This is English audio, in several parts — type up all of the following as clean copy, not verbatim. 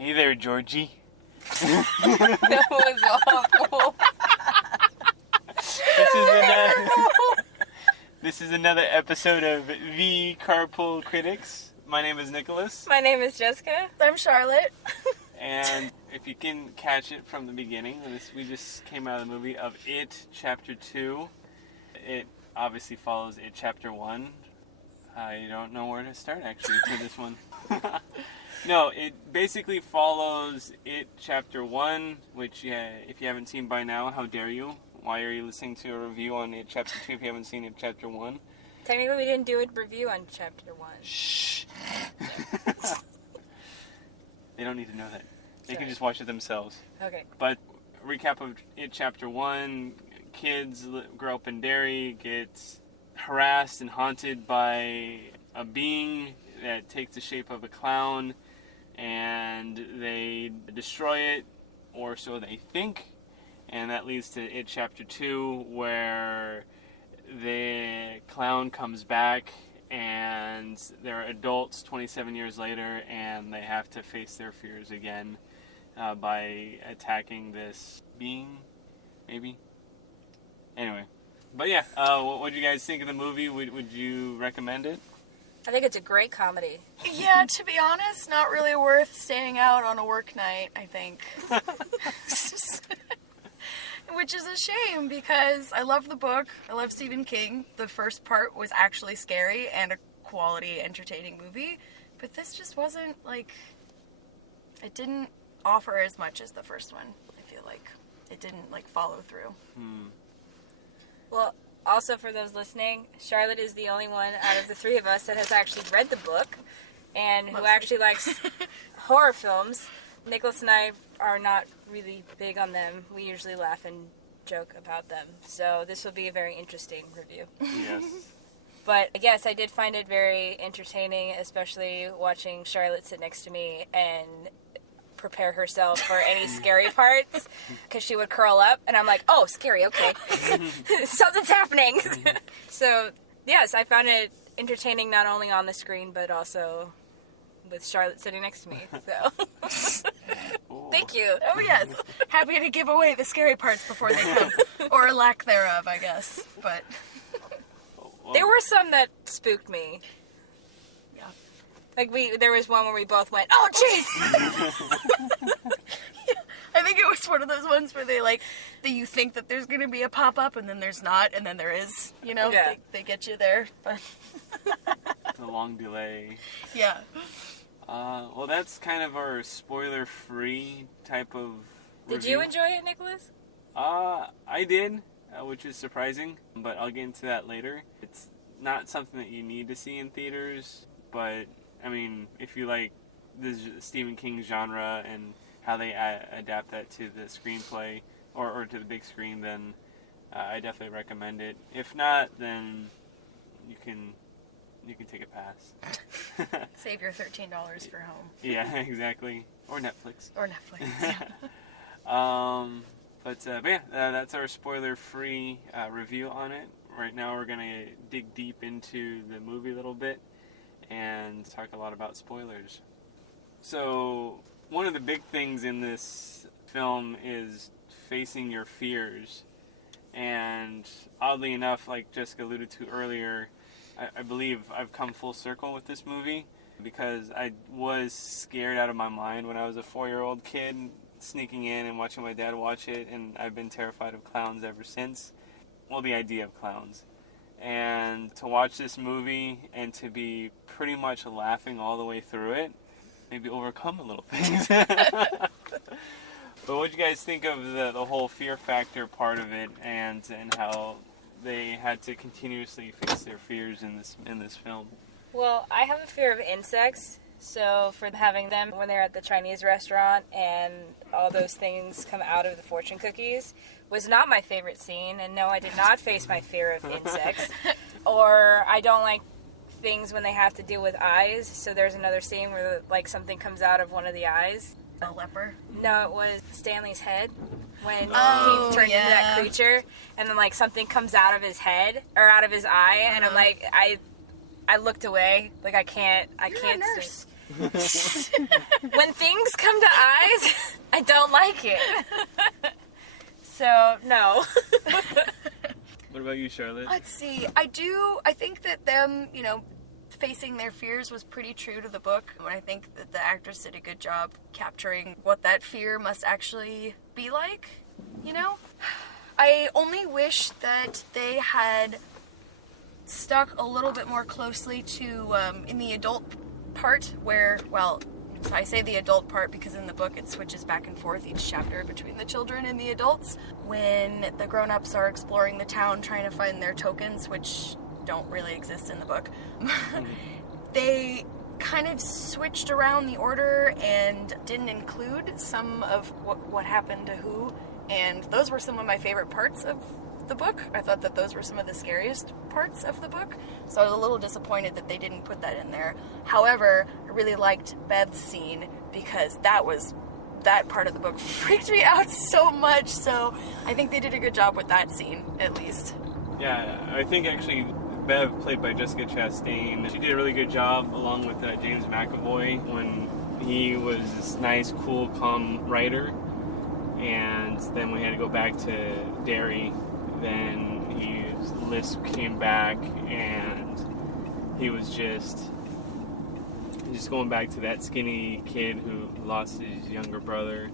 Hey there, Georgie. That was awful. This is another episode of The Carpool Critics. My name is Nicholas. My name is Jessica. I'm Charlotte. And if you can catch it from the beginning, we just came out of the movie of It, Chapter 2. It obviously follows It, Chapter 1. I don't know where to start, actually, for this one. No, it basically follows It, Chapter 1, which, if you haven't seen by now, how dare you? Why are you listening to a review on It, Chapter 2 if you haven't seen It, Chapter 1? Technically, we didn't do a review on Chapter 1. Shh. They don't need to know that. They can Sorry. just watch it themselves. Okay. But recap of It Chapter 1, kids grow up in Derry, get harassed and haunted by a being that takes the shape of a clown, and they destroy it, or so they think, and that leads to It Chapter 2, where the clown comes back and they're adults 27 years later, and they have to face their fears again by attacking this being, maybe. Anyway, but yeah, what do you guys think of the movie? Would you recommend it? I think it's a great comedy. Yeah, to be honest, not really worth staying out on a work night, I think. Which is a shame because I love the book. I love Stephen King. The first part was actually scary and a quality, entertaining movie. But this just wasn't, it didn't offer as much as the first one. I feel like it didn't, follow through. Well, also for those listening, Charlotte is the only one out of the three of us that has actually read the book and who actually likes horror films. Nicholas and I are not really big on them. We usually laugh and joke about them. So this will be a very interesting review. Yes. But yes, I did find it very entertaining, especially watching Charlotte sit next to me and prepare herself for any scary parts, because she would curl up and I'm like, oh, scary, okay. Something's happening. So yes, I found it entertaining not only on the screen but also with Charlotte sitting next to me. So thank you. Oh, yes. Happy to give away the scary parts before they come. Or lack thereof, I guess. But There were some that spooked me. yeah. There was one where we both went, oh, jeez! I think it was one of those ones where that you think that there's going to be a pop-up and then there's not, and then there is, Yeah. they get you there, but It's a long delay. yeah. Well, that's kind of our spoiler-free type of Did review. you enjoy it, Nicholas? I did, which is surprising, but I'll get into that later. It's not something that you need to see in theaters, but, I mean, if you like the Stephen King genre and how they adapt that to the screenplay or to the big screen, then I definitely recommend it. If not, then you can take a pass. Save your $13 for home. Yeah, exactly. Or Netflix. Or Netflix. Yeah. But yeah, that's our spoiler-free review on it. Right now we're going to dig deep into the movie a little bit and talk a lot about spoilers. So, one of the big things in this film is facing your fears. And oddly enough, like Jessica alluded to earlier, I believe I've come full circle with this movie because I was scared out of my mind when I was a 4-year-old kid, sneaking in and watching my dad watch it, and I've been terrified of clowns ever since. Well, the idea of clowns. And to watch this movie and to be pretty much laughing all the way through it, maybe overcome the little things. But what do you guys think of the whole fear factor part of it, and how they had to continuously face their fears in this film? Well, I have a fear of insects, so for having them when they're at the Chinese restaurant and all those things come out of the fortune cookies was not my favorite scene, and no, I did not face my fear of insects. Or I don't like things when they have to deal with eyes, so there's another scene where something comes out of one of the eyes. A leper? No, it was Stanley's head when Oh, he turned into that yeah. creature, and then something comes out of his head or out of his eye, and I'm I looked away, I can't. You're a nurse. When things come to eyes, I don't like it. So, no. What about you, Charlotte? Let's see. I think that them, facing their fears was pretty true to the book. And I think that the actors did a good job capturing what that fear must actually be like, I only wish that they had stuck a little bit more closely to, in the adult part where, well, I say the adult part because in the book it switches back and forth each chapter between the children and the adults. When the grown-ups are exploring the town trying to find their tokens, which don't really exist in the book, they kind of switched around the order and didn't include some of what happened to who, and those were some of my favorite parts of the book. I thought that those were some of the scariest parts of the book, so I was a little disappointed that they didn't put that in there. However, I really liked Bev's scene because that part of the book freaked me out so much, so I think they did a good job with that scene, at least. Yeah, I think actually Bev, played by Jessica Chastain, she did a really good job along with James McAvoy when he was this nice, cool, calm writer, and then when he had to go back to Derry, then his lisp came back and he was just going back to that skinny kid who lost his younger brother.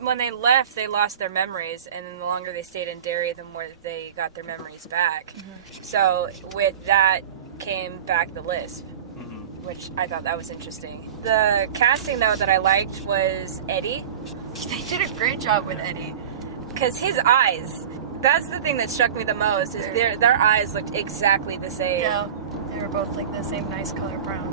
When they left, they lost their memories, and then the longer they stayed in Derry, the more they got their memories back. Mm-hmm. So with that came back the lisp, which I thought that was interesting. The casting, though, that I liked was Eddie. They did a great job with Eddie. Because his eyes, that's the thing that struck me the most, is their eyes looked exactly the same. Yeah, they were both like the same nice color brown.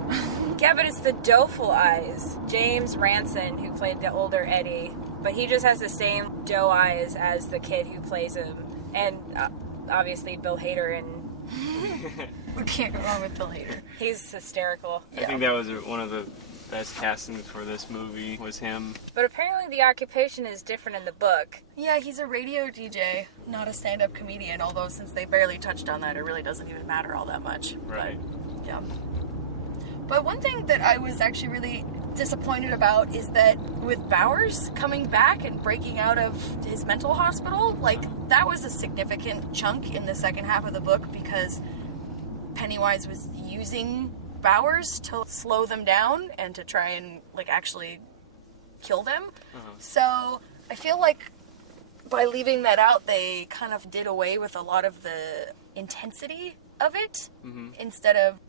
Yeah, but it's the doleful eyes. James Ranson, who played the older Eddie, but he just has the same doe eyes as the kid who plays him. And obviously Bill Hader, and we can't go wrong with Bill Hader. He's hysterical. I think that was one of the best castings for this movie, was him. But apparently the occupation is different in the book. Yeah, he's a radio DJ, not a stand-up comedian, although since they barely touched on that, it really doesn't even matter all that much. Right. But, yeah. But one thing that I was actually really disappointed about is that with Bowers coming back and breaking out of his mental hospital, like, that was a significant chunk in the second half of the book because Pennywise was using Bowers to slow them down and to try and, like, actually kill them. So I feel like by leaving that out, they kind of did away with a lot of the intensity of it instead of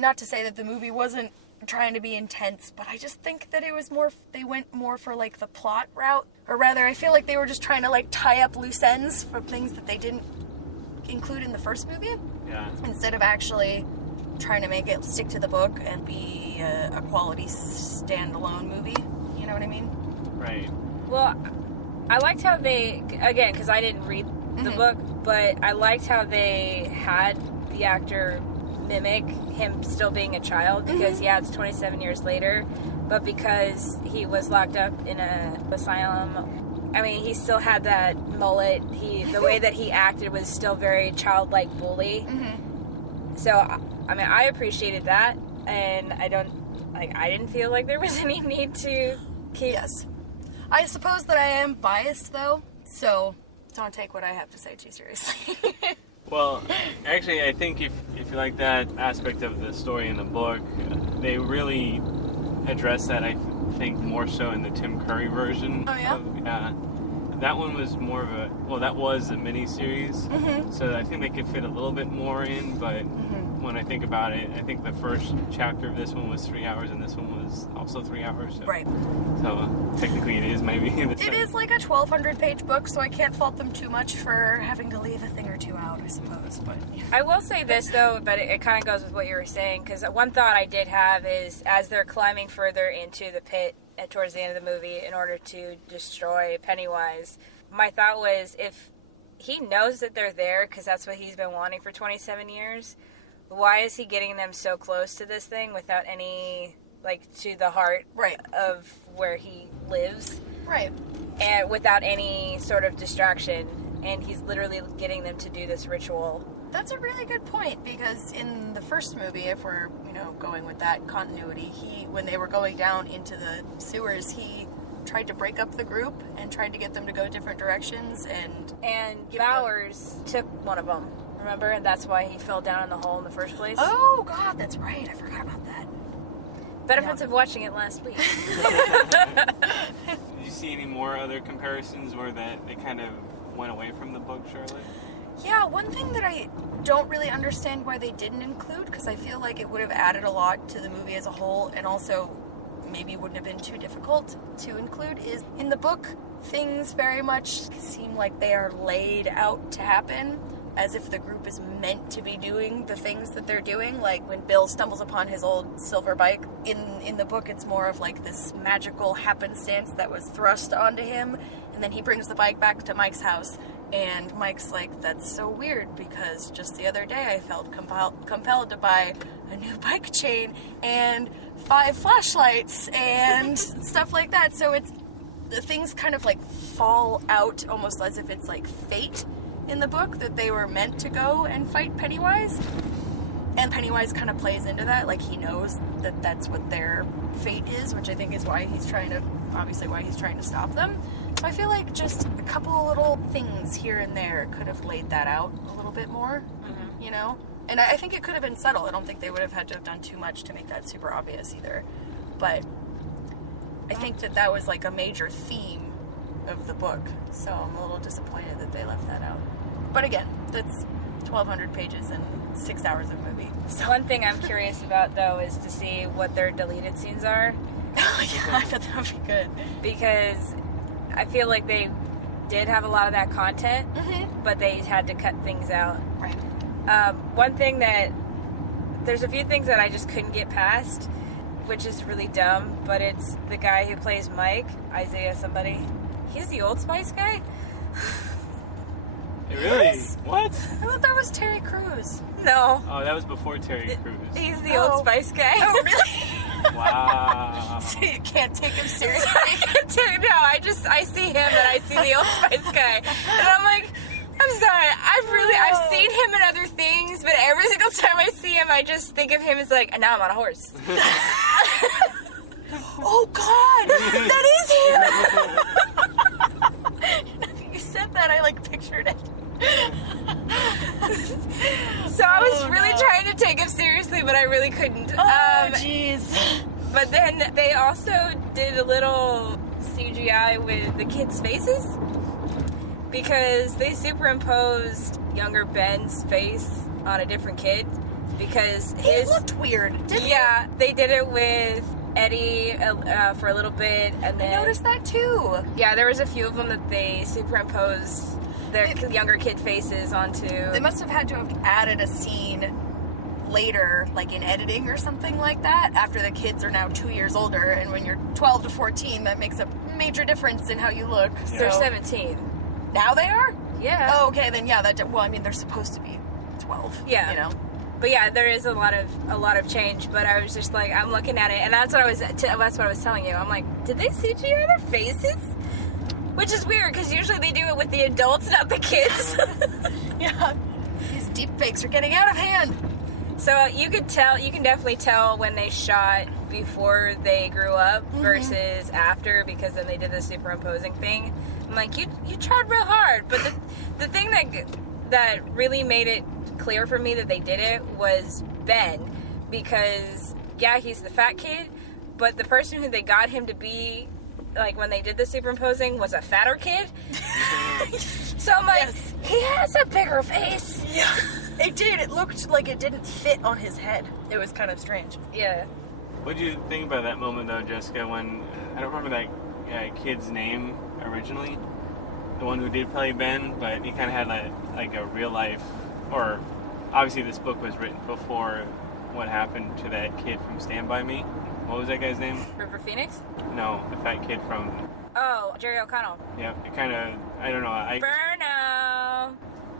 not to say that the movie wasn't trying to be intense, but I just think that it was more, they went more for like the plot route, or rather I feel like they were just trying to like tie up loose ends from things that they didn't include in the first movie. Yeah. Instead of actually trying to make it stick to the book and be a quality standalone movie. You know what I mean? Right. Well, I liked how they, again, because I didn't read the book, but I liked how they had the actor mimic him still being a child, because yeah, it's 27 years later, but because he was locked up in an asylum, I mean, he still had that mullet. The way that he acted was still very childlike bully. So, I mean, I appreciated that, and I didn't feel like there was any need to keep... Yes. I suppose that I am biased, though, so don't take what I have to say too seriously. Well, actually, I think if you like that aspect of the story in the book, they really address that, I think, more so in the Tim Curry version. Oh, yeah? That one was more of a... Well, that was a mini-series, so I think they could fit a little bit more in, but when I think about it, I think the first chapter of this one was 3 hours, and this one was also 3 hours. So, right. So, technically it is maybe the It same. is like a 1,200-page book, so I can't fault them too much for having to leave a thing or two out, I suppose, but... Yeah. I will say this, though, but it kind of goes with what you were saying, because one thought I did have is, as they're climbing further into the pit towards the end of the movie in order to destroy Pennywise, my thought was, if he knows that they're there, because that's what he's been wanting for 27 years, why is he getting them so close to this thing without any, like, to the heart of where he lives? Right. And without any sort of distraction, and he's literally getting them to do this ritual. That's a really good point, because in the first movie, if we're, going with that continuity, when they were going down into the sewers, he tried to break up the group and tried to get them to go different directions, And Bowers took one of them, remember? And that's why he fell down in the hole in the first place. Oh, God, that's right. I forgot about that. Benefits of watching it last week. Did you see any more other comparisons where that they kind of went away from the book, Charlotte? Yeah, one thing that I don't really understand why they didn't include, because I feel like it would have added a lot to the movie as a whole, and also maybe wouldn't have been too difficult to include, is in the book, things very much seem like they are laid out to happen, as if the group is meant to be doing the things that they're doing. Like when Bill stumbles upon his old silver bike, in the book it's more of like this magical happenstance that was thrust onto him, and then he brings the bike back to Mike's house. And Mike's like, that's so weird, because just the other day I felt compelled to buy a new bike chain and 5 flashlights and stuff like that. So the things kind of like fall out almost as if it's like fate in the book, that they were meant to go and fight Pennywise. And Pennywise kind of plays into that, like he knows that that's what their fate is, which I think is why he's trying to stop them. So I feel like just a couple of little things here and there could have laid that out a little bit more, And I think it could have been subtle. I don't think they would have had to have done too much to make that super obvious either. But I think that was like a major theme of the book. So I'm a little disappointed that they left that out. But again, that's 1,200 pages and 6 hours of movie. So. One thing I'm curious about, though, is to see what their deleted scenes are. Yeah, I bet that would be good. Because I feel like they did have a lot of that content, but they had to cut things out. Right. One thing there's a few things that I just couldn't get past, which is really dumb, but it's the guy who plays Mike, Isaiah somebody. He's the Old Spice guy? Really? Yes. What? I thought that was Terry Crews. No. Oh, that was before Terry Crews. He's the Old Spice guy. Oh, really? Wow. So you can't take him seriously? No, I see him and I see the Old Spice guy. And I'm like, I'm sorry, I've seen him in other things, but every single time I see him, I just think of him as like, and now I'm on a horse. Oh, God! That is him! You said that, I pictured it. So I was really trying to take him seriously, but I really couldn't. Oh, jeez. But then they also did a little CGI with the kids' faces, because they superimposed younger Ben's face on a different kid, because He looked weird, didn't he? Yeah, they did it with Eddie for a little bit, and then I noticed that too. Yeah, there was a few of them that they superimposed their younger kid faces onto. They must have had to have added a scene later, like in editing or something like that, after the kids are now 2 years older, and when you're 12 to 14, that makes a major difference in how you look. So. They're 17. Now they are? Yeah. Oh, okay, then yeah, they're supposed to be 12. Yeah. But yeah, there is a lot of change. But I was just like, I'm looking at it, and that's what I was telling you. I'm like, did they CGI their faces? Which is weird, because usually they do it with the adults, not the kids. Yeah. These deep fakes are getting out of hand. So you can definitely tell when they shot before they grew up versus after, because then they did the superimposing thing. I'm like, you tried real hard, but the thing that really made it clear for me that they did it was Ben, because yeah, he's the fat kid, but the person who they got him to be, like when they did the superimposing, was a fatter kid. So I'm like, yes. He has a bigger face. Yeah, it did. It looked like it didn't fit on his head. It was kind of strange. Yeah. What did you think about that moment though, Jessica, when, I don't remember that kid's name originally, the one who did play Ben, but he kind of had like a real life, or obviously this book was written before what happened to that kid from Stand By Me. What was that guy's name? River Phoenix? No, the fat kid from... Oh, Jerry O'Connell. Yeah, it kind of, I don't know. Burno!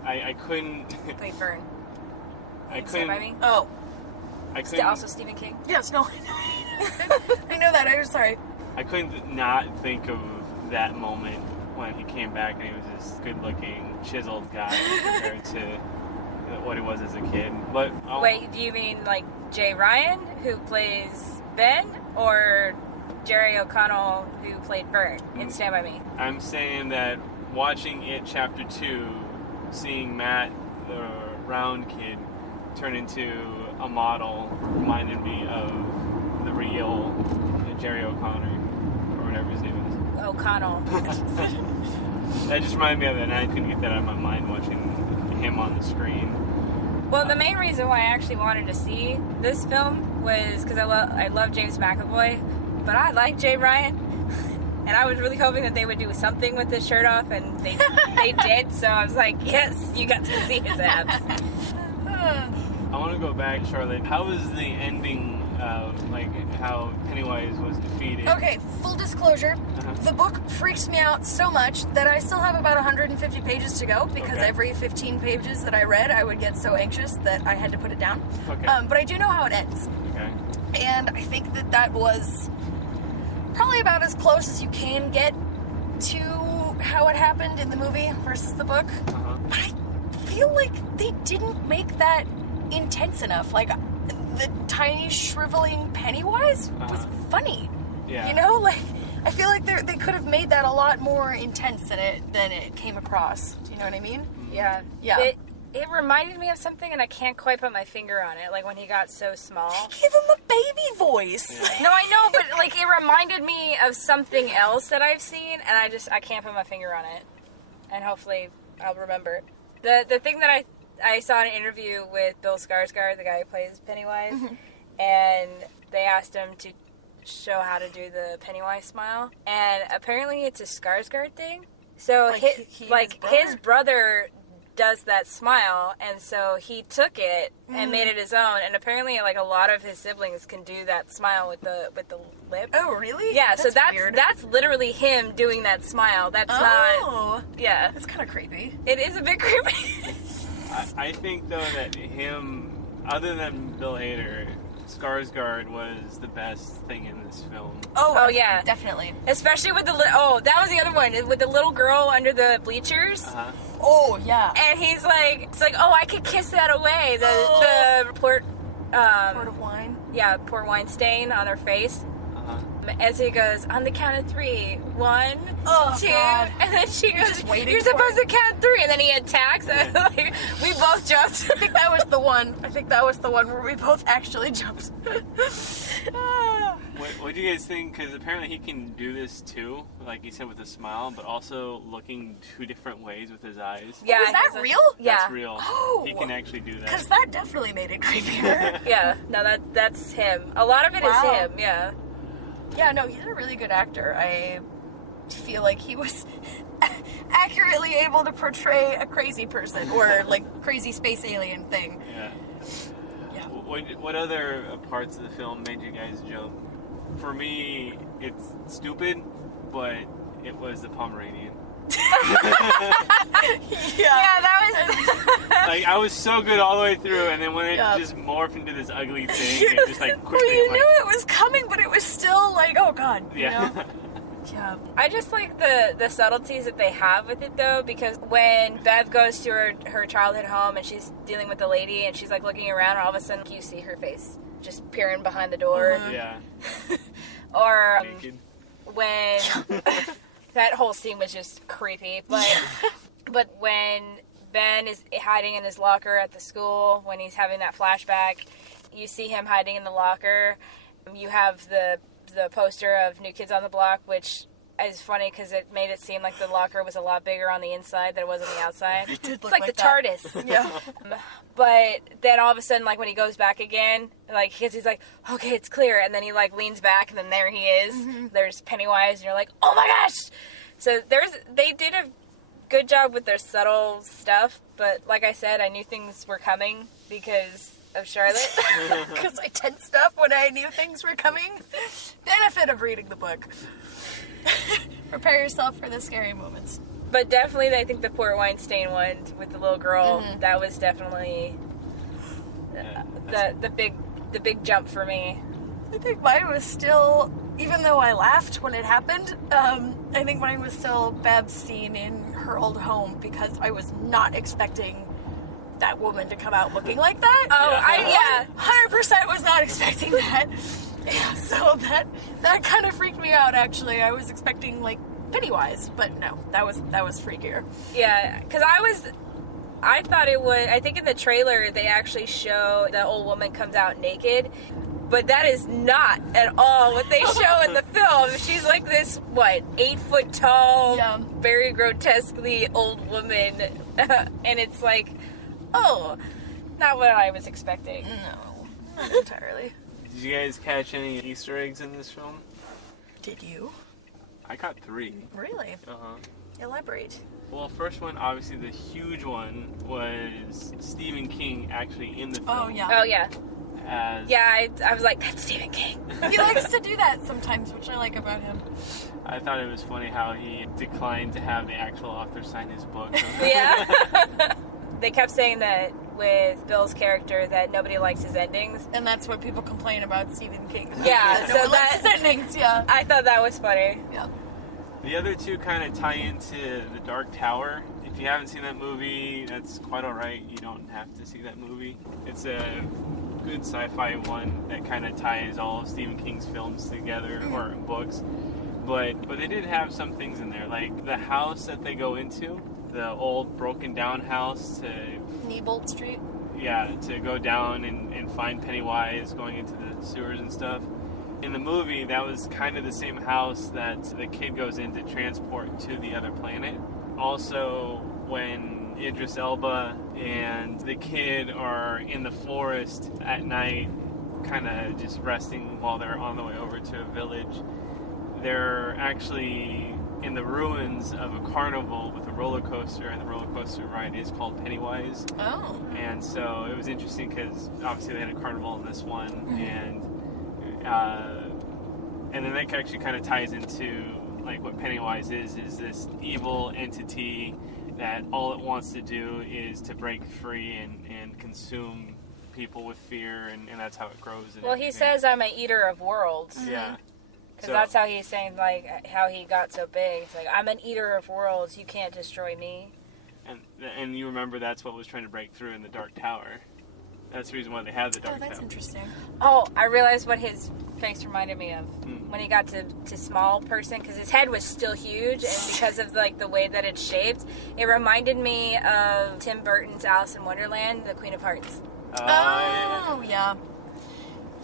I couldn't... Wait, Burn. I Stand By couldn't... Me? Oh. I couldn't... Also Stephen King? Yes, no. I know that. I'm sorry. I couldn't not think of that moment when he came back and he was this good-looking, chiseled guy compared to what he was as a kid. But Wait, do you mean like Jay Ryan, who plays Ben, or Jerry O'Connell, who played Bert in Stand By Me? I'm saying that watching it Chapter 2, seeing Matt, the round kid, turn into a model reminded me of the real Jerry O'Connor, or whatever his name is. O'Connell. That just reminded me of it, and I couldn't get that out of my mind watching him on the screen. Well, the main reason why I actually wanted to see this film was because I love James McAvoy, but I like Jay Ryan, and I was really hoping that they would do something with his shirt off, and they did. So I was like, yes, you got to see his abs. I want to go back, Charlotte. How was the ending of, like, how Pennywise was defeated? Okay, full disclosure, the book freaks me out so much that I still have about 150 pages to go because Okay. every 15 pages that I read, I would get so anxious that I had to put it down. Okay. But I do know how it ends. Okay. And I think that was probably about as close as you can get to how it happened in the movie versus the book. Uh-huh. But I feel like they didn't make that intense enough. Like, the tiny shriveling Pennywise was funny. Yeah. You know, like, I feel like they could have made that a lot more intense than it came across. Do you know what I mean? Yeah. Yeah. It reminded me of something, and I can't quite put my finger on it. Like when he got so small. Give him a baby voice. Yeah. No, I know, but like it reminded me of something else that I've seen, and I can't put my finger on it. And hopefully I'll remember. The thing that I saw in an interview with Bill Skarsgård, the guy who plays Pennywise, and they asked him to show how to do the Pennywise smile, and apparently it's a Skarsgård thing. So Like his brother does that smile, and so he took it and made it his own, and apparently like a lot of his siblings can do that smile with the lip. Oh, really? Yeah, so that's weird. that's literally him doing that smile. That's not. Oh, Yeah, that's kind of creepy. it is a bit creepy. I think, though, that him, other than Bill Hader, Skarsgård was the best thing in this film. Oh, yeah. definitely. Especially with that was the other one with the little girl under the bleachers. Uh-huh. Oh, yeah. And he's like, it's like, oh, I could kiss that away. The port, Sort of wine. yeah, port wine stain on her face. Uh-huh. As he goes, on the count of 3, 1, Oh, 2, God. and then she goes, just waiting you're for supposed to count 3, and then he attacks, and like, we both jumped. I think that was the one. I think that was the one where we both actually jumped. What do you guys think? Because apparently he can do this too, like you said, with a smile, but also looking 2 different ways with his eyes. Yeah, Was that he's real? Yeah. That's real. Oh. He can actually do that. Because that definitely made it creepier. Yeah, no, that's him. A lot of it is Wow. him, yeah. Yeah, no, he's a really good actor. I feel like he was accurately able to portray a crazy person or like crazy space alien thing. Yeah. Yeah. What other parts of the film made you guys jump? For me, it's stupid, but it was the Pomeranian. Yeah, that was... Like, I was so good all the way through, and then when it Yeah. just morphed into this ugly thing, it just like quickly. Well, you like, knew it was coming, but it was still like, oh god. You Yeah. know? Yeah. I just like the subtleties that they have with it, though, because when Bev goes to her childhood home and she's dealing with the lady and she's like looking around, and all of a sudden you see her face just peering behind the door. Yeah. Or Naked. when that whole scene was just creepy, but when Ben is hiding in his locker at the school, when he's having that flashback, you see him hiding in the locker. You have the poster of New Kids on the Block, which is funny because it made it seem like the locker was a lot bigger on the inside than it was on the outside. It did It's look like like the that. TARDIS. Yeah. But then all of a sudden, like when he goes back again, like he's like, okay, it's clear, and then he like leans back, and then there he is. There's Pennywise, and you're like, oh my gosh! So they did a good job with their subtle stuff, but like I said, I knew things were coming because of Charlotte. Because I tensed up when I knew things were coming. Benefit of reading the book. Prepare yourself for the scary moments. But definitely, I think the Port Wine Stain one with the little girl, that was definitely Yeah. the big jump for me. I think mine was still, even though I laughed when it happened, I think mine was still Bab's scene in her old home because I was not expecting that woman to come out looking like that. Oh, Yeah. 100% was not expecting that. Yeah, so that kind of freaked me out. Actually, I was expecting like Pennywise, but no, that was freakier. Yeah, because I thought it would. I think in the trailer they actually show the old woman comes out naked, but that is not at all what they show in the film. She's like this 8 foot tall, Yeah. very grotesquely old woman, and it's like, oh, not what I was expecting. No, not entirely. Did you guys catch any Easter eggs in this film? Did you I caught 3. really Uh-huh. elaborate? Well, first one, obviously the huge one, was Stephen King actually in the film. Oh yeah. Oh yeah, As, yeah. I was like, that's Stephen King. He likes to do that sometimes, which I like about him. I thought it was funny how he declined to have the actual author sign his book. Yeah. They kept saying that with Bill's character that nobody likes his endings. And that's what people complain about Stephen King. Yeah, no so one likes that- his endings. Yeah. I thought that was funny. Yeah. The other 2 kind of tie into The Dark Tower. If you haven't seen that movie, that's quite alright. You don't have to see that movie. It's a good sci-fi one that kind of ties all of Stephen King's films together, or books. But they did have some things in there, like the house that they go into, the old broken down house to Neibolt Street. to go down and find Pennywise going into the sewers and stuff. In the movie, that was kind of the same house that the kid goes in to transport to the other planet. Also, when Idris Elba and the kid are in the forest at night, kind of just resting while they're on the way over to a village, they're actually in the ruins of a carnival with a roller coaster, and the roller coaster ride is called Pennywise. Oh. And so it was interesting because obviously they had a carnival in this one, and then that actually kind of ties into like what Pennywise is this evil entity that all it wants to do is to break free and consume people with fear, and that's how it grows. And Well, he everything. says I'm an eater of worlds. Yeah. Because that's how he's saying, like, how he got so big. It's like, I'm an eater of worlds. You can't destroy me. And you remember that's what was trying to break through in the Dark Tower. That's the reason why they have the Dark Oh, that's Tower. interesting. Oh, I realized what his face reminded me of. Hmm. When he got to small person, because his head was still huge, and because of, like, the way that it's shaped, it reminded me of Tim Burton's Alice in Wonderland, The Queen of Hearts. Oh, yeah.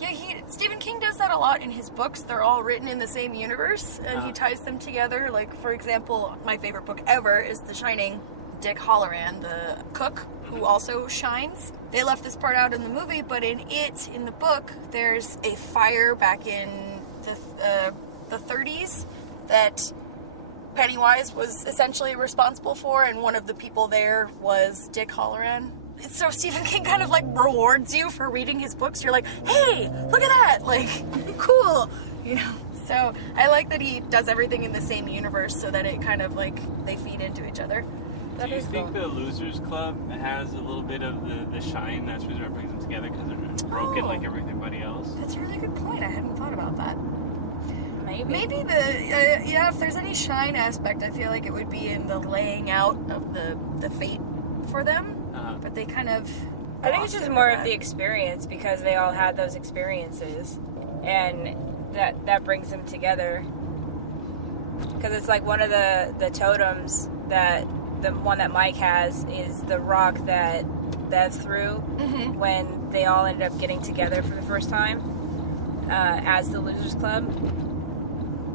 Yeah, Stephen King does that a lot in his books. They're all written in the same universe, and he ties them together. Like, for example, my favorite book ever is The Shining. Dick Halloran, the cook, who also shines. They left this part out in the movie, but in the book, there's a fire back in the 30s that Pennywise was essentially responsible for, and one of the people there was Dick Halloran. So Stephen King kind of like rewards you for reading his books. You're like, hey, look at that, like, cool, you know. So I like that he does everything in the same universe, so that it kind of like they feed into each other. Do you think the Losers Club has a little bit of the shine? That's what brings them together because they're broken like everybody else. That's a really good point. I hadn't thought about that. Maybe. If there's any shine aspect, I feel like it would be in the laying out of the fate for them. But they kind of. I think it's glossed just over more of that. the experience, because they all had those experiences, and that brings them together. Because it's like one of the totems that the one that Mike has is the rock that Bev threw when they all ended up getting together for the first time as the Losers Club.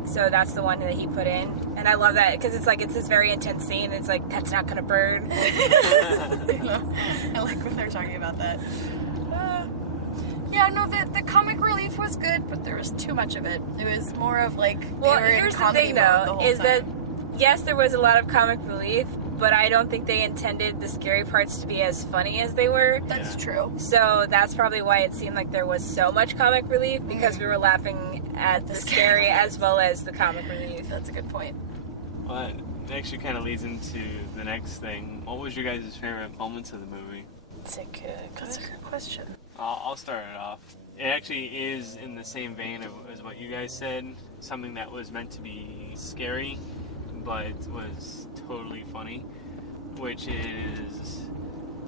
So that's the one that he put in, and I love that because it's this very intense scene. And it's like, that's not gonna burn. I like when they're talking about that. Yeah, no, the comic relief was good, but there was too much of it. It was more of like they Well, were in here's the comedy thing, mode though, the whole is time. that yes, there was a lot of comic relief, but I don't think they intended the scary parts to be as funny as they were. That's true. So that's probably why it seemed like there was so much comic relief, because we were laughing at the scary as well as the comic relief. That's a good point. Well, that actually kind of leads into the next thing. What was your guys' favorite moments of the movie? That's a good question. I'll start it off. It actually is in the same vein as what you guys said. Something that was meant to be scary, but was totally funny. Which is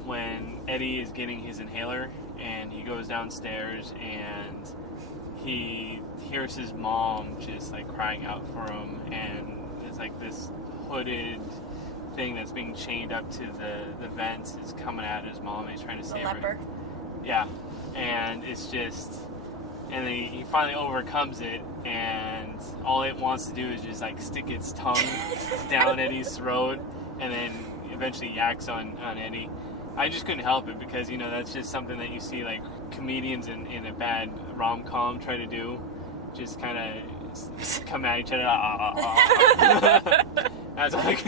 when Eddie is getting his inhaler and he goes downstairs and he hears his mom just like crying out for him, and it's like this hooded thing that's being chained up to the vents is coming at his mom, and he's trying to The save leper. her. Yeah, and it's just, and then he finally overcomes it, and all it wants to do is just like stick its tongue down Eddie's throat, and then eventually yaks on Eddie. I just couldn't help it because, you know, that's just something that you see like comedians in a bad rom-com try to do. Just kind of come at each other. That's like,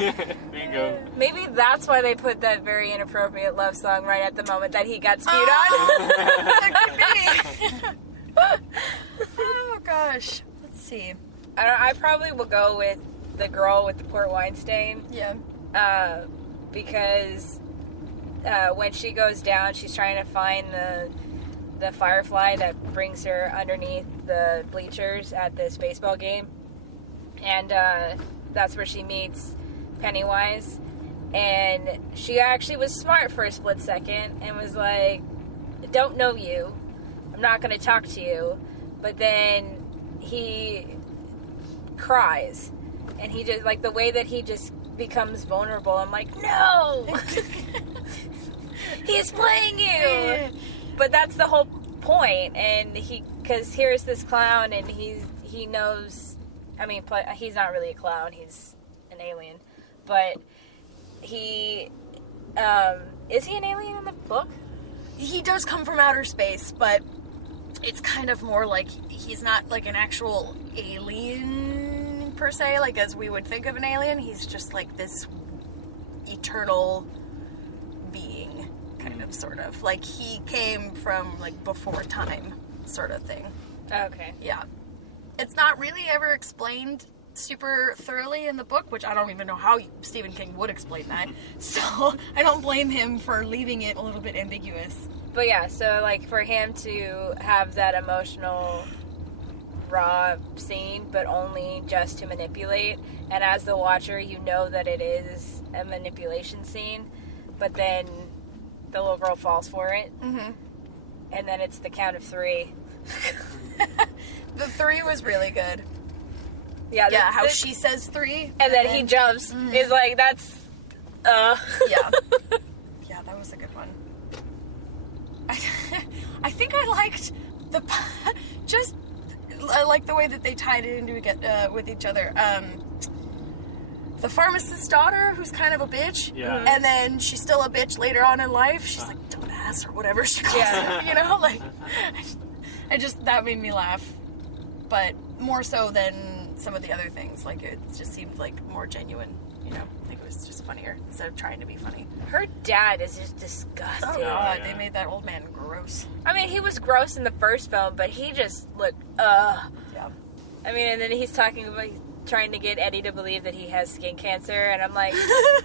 bingo. Maybe that's why they put that very inappropriate love song right at the moment that he got spewed on. That could be. Oh gosh. Let's see. I probably will go with the girl with the port wine stain. Yeah. Because when she goes down, she's trying to find the firefly that brings her underneath the bleachers at this baseball game, and that's where she meets Pennywise. And she actually was smart for a split second and was like, "Don't know you, I'm not going to talk to you." But then he cries, and he just, like, the way that he just becomes vulnerable, I'm like, no. He's playing you. But that's the whole point. And because here's this clown, and he knows, I mean, he's not really a clown, he's an alien, but he is he an alien in the book? He does come from outer space, but it's kind of more like he's not like an actual alien per se, like as we would think of an alien. He's just like this eternal being, kind of, sort of. Like he came from like before time, sort of thing. Okay. Yeah. It's not really ever explained super thoroughly in the book, which I don't even know how Stephen King would explain that. So I don't blame him for leaving it a little bit ambiguous. But yeah, so like for him to have that emotional raw scene, but only just to manipulate, and as the watcher you know that it is a manipulation scene, but then the little girl falls for it, and then it's the count of 3. The 3 was really good. Yeah, Yeah, how she says 3. and then he jumps is like, that's Yeah. Yeah, that was a good one. I think I liked I like the way that they tied it into with each other. The pharmacist's daughter, who's kind of a bitch, Yeah. and then she's still a bitch later on in life. She's like dumbass or whatever she calls it, you know, like that made me laugh, but more so than some of the other things. Like it just seemed like more genuine, you know. I think it was just funnier instead of trying to be funny. her dad is just disgusting. Oh god, yeah. they made that old man gross. I mean, he was gross in the first film, but he just looked Yeah. I mean, and then he's talking about trying to get Eddie to believe that he has skin cancer, and I'm like,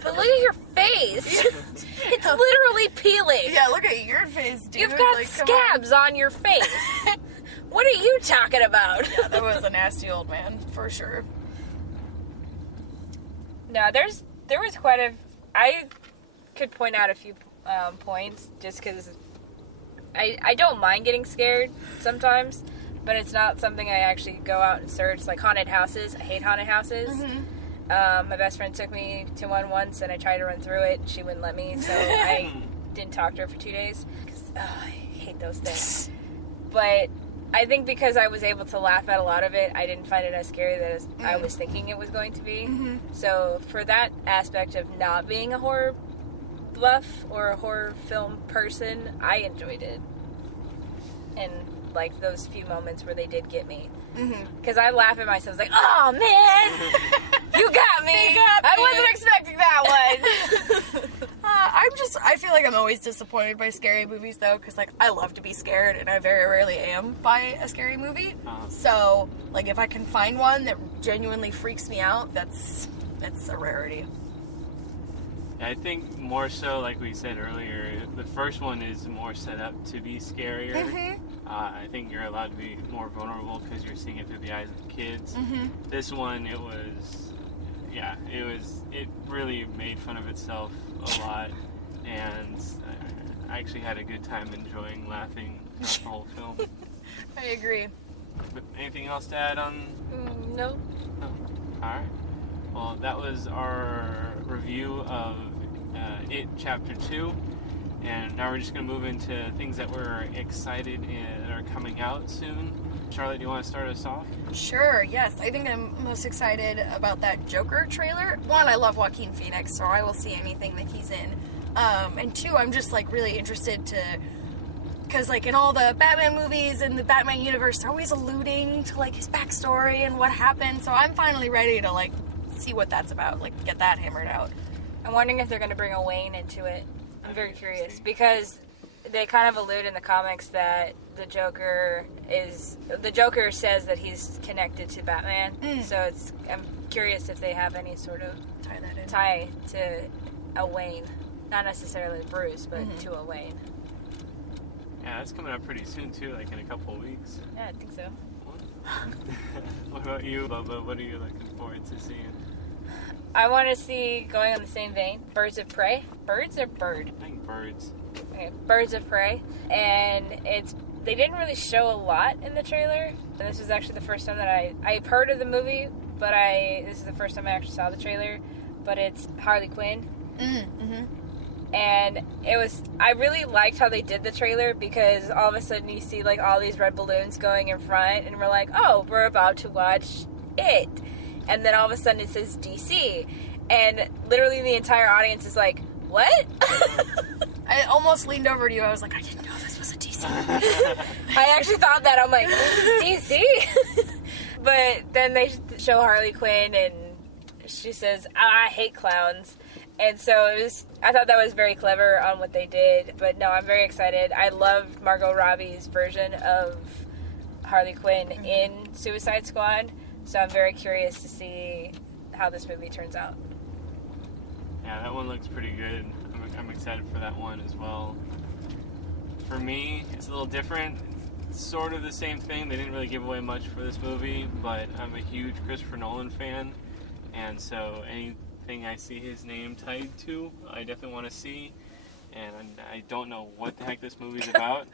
but look at your face. It's literally peeling. Yeah, look at your face, dude. You've got Like, come on. scabs on your face. What are you talking about? Yeah, that was a nasty old man, for sure. No, there was quite a... I could point out a few points, just because I don't mind getting scared sometimes, but it's not something I actually go out and search. Like haunted houses. I hate haunted houses. My best friend took me to one once, and I tried to run through it, and she wouldn't let me, so I didn't talk to her for 2 days. Because I hate those things. But I think because I was able to laugh at a lot of it, I didn't find it as scary as I was thinking it was going to be. So for that aspect of not being a horror buff or a horror film person, I enjoyed it. And like those few moments where they did get me. Because I laugh at myself, like, oh man, you got me. I wasn't expecting that one. I feel like I'm always disappointed by scary movies, though, because, like, I love to be scared, and I very rarely am by a scary movie. So, like, if I can find one that genuinely freaks me out, that's a rarity. I think more so, like we said earlier, the first one is more set up to be scarier. I think you're allowed to be more vulnerable because you're seeing it through the eyes of kids. This one, it really made fun of itself a lot. and I actually had a good time enjoying laughing throughout the whole film. I agree. But anything else to add on? No. No. All right. Well, that was our review of It Chapter 2. And now we're just going to move into things that we're excited that are coming out soon. Charlotte, do you want to start us off? Sure, yes. I think I'm most excited about that Joker trailer. One, I love Joaquin Phoenix, so I will see anything that he's in. And two, I'm just like really interested to, because like in all the Batman movies and the Batman universe, they're always alluding to like his backstory and what happened. So I'm finally ready to like see what that's about, like get that hammered out. I'm wondering if they're going to bring a Wayne into it. I'm very curious because they kind of allude in the comics that the Joker says that he's connected to Batman. So I'm curious if they have any sort of Tie that in. tie to a Wayne, not necessarily Bruce, but to a Wayne. Yeah, that's coming up pretty soon too, like in a couple of weeks. Yeah, I think so. What about you, Bubba? What are you looking forward to seeing? I want to see, going on the same vein, Birds of Prey. Birds or bird? I think birds. Okay, Birds of Prey. And they didn't really show a lot in the trailer. And this was actually the first time that I've heard of the movie, but this is the first time I actually saw the trailer. But it's Harley Quinn. And I really liked how they did the trailer because all of a sudden you see like all these red balloons going in front and we're like, oh, we're about to watch it. And then all of a sudden it says DC. And literally the entire audience is like, what? I almost leaned over to you. I was like, I didn't know this was a DC. I actually thought that. I'm like, this is DC? But then they show Harley Quinn and she says, I hate clowns. And so I thought that was very clever on what they did. But no, I'm very excited. I loved Margot Robbie's version of Harley Quinn in Suicide Squad. So I'm very curious to see how this movie turns out. Yeah, that one looks pretty good. I'm excited for that one as well. For me, it's a little different. It's sort of the same thing. They didn't really give away much for this movie, but I'm a huge Christopher Nolan fan. And so anything I see his name tied to, I definitely want to see. And I don't know what the heck this movie's about.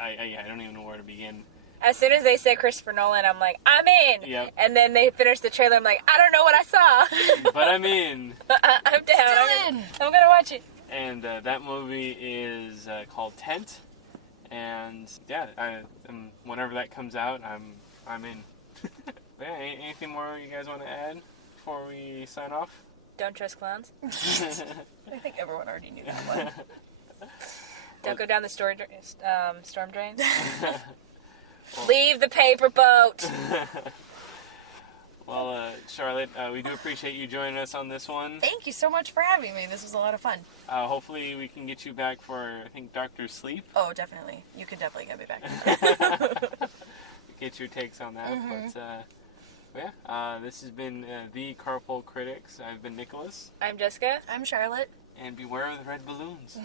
I don't even know where to begin. As soon as they said Christopher Nolan, I'm like, I'm in. Yep. And then they finished the trailer. I'm like, I don't know what I saw. But I'm in. I'm down. I'm gonna watch it. And that movie is called Tent. And yeah, whenever that comes out, I'm in. Yeah, anything more you guys want to add before we sign off? Don't trust clowns. I think everyone already knew that one. Don't go down the storm drains. Leave the paper boat. Well, Charlotte, we do appreciate you joining us on this one. Thank you so much for having me. This was a lot of fun. Hopefully we can get you back for, I think, Dr. Sleep. Oh, definitely. You could definitely get me back. Get your takes on that. But yeah, this has been the Carpool Critics. I've been Nicholas. I'm Jessica. I'm Charlotte. And beware of the red balloons.